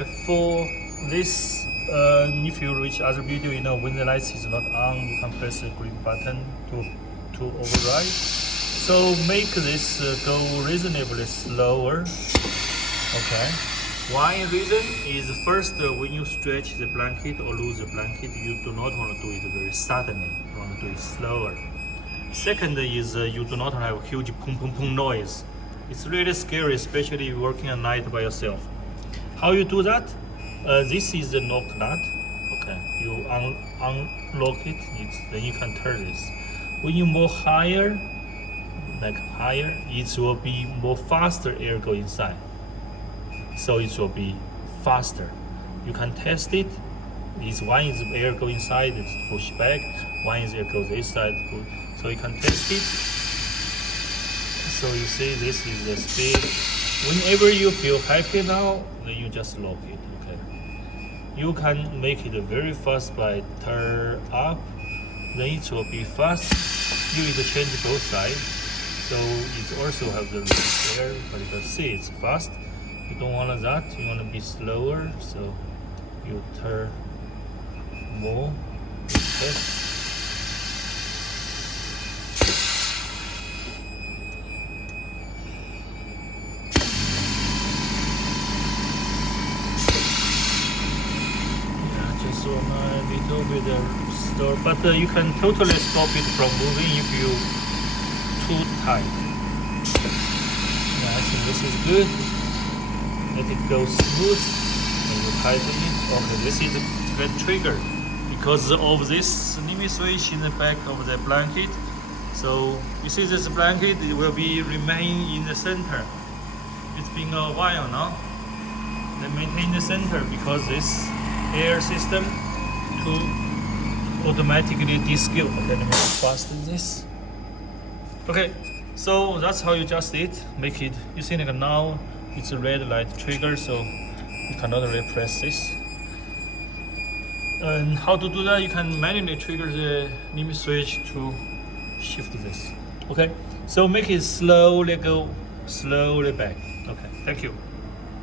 Okay, for this, if you reach other video, you know when the lights is not on, you can press the green button to override. So make this go reasonably slower. Okay. One reason is first, when you stretch the blanket or lose the blanket, you do not want to do it very suddenly. You want to do it slower. Second is you do not have huge pum pum pum noise. It's really scary, especially if you're working at night by yourself. How you do that? This is the knob nut. Okay, you unlock it, then you can turn this. When you move higher, like higher, it will be more faster air go inside. So it will be faster. You can test it. One is air go inside, it's push back. One is air goes this side. So you can test it. So you see this is the speed. Whenever you feel happy now, then you just lock it. Okay. You can make it very fast by turn up. Then it will be fast. You need to change both sides. So it also have the release air, but you can see it's fast. You don't want that, you want to be slower, so you turn more, test. Yeah, just on a little bit slow, but you can totally stop it from moving if you too tight. Yeah, I think this is good. Let it go smooth and you tighten it. Okay, this is the trigger because of this limit switch in the back of the blanket. So you see this blanket, it will be remain in the center. It's been a while now. They maintain the center because this air system to automatically deskew. Okay, let me fasten this. Okay, so that's how you adjust it. Make it, you see like now it's a red light trigger, so you cannot repress this. And how to do that? You can manually trigger the limit switch to shift this. Okay, so make it slowly go, slowly back. Okay, thank you.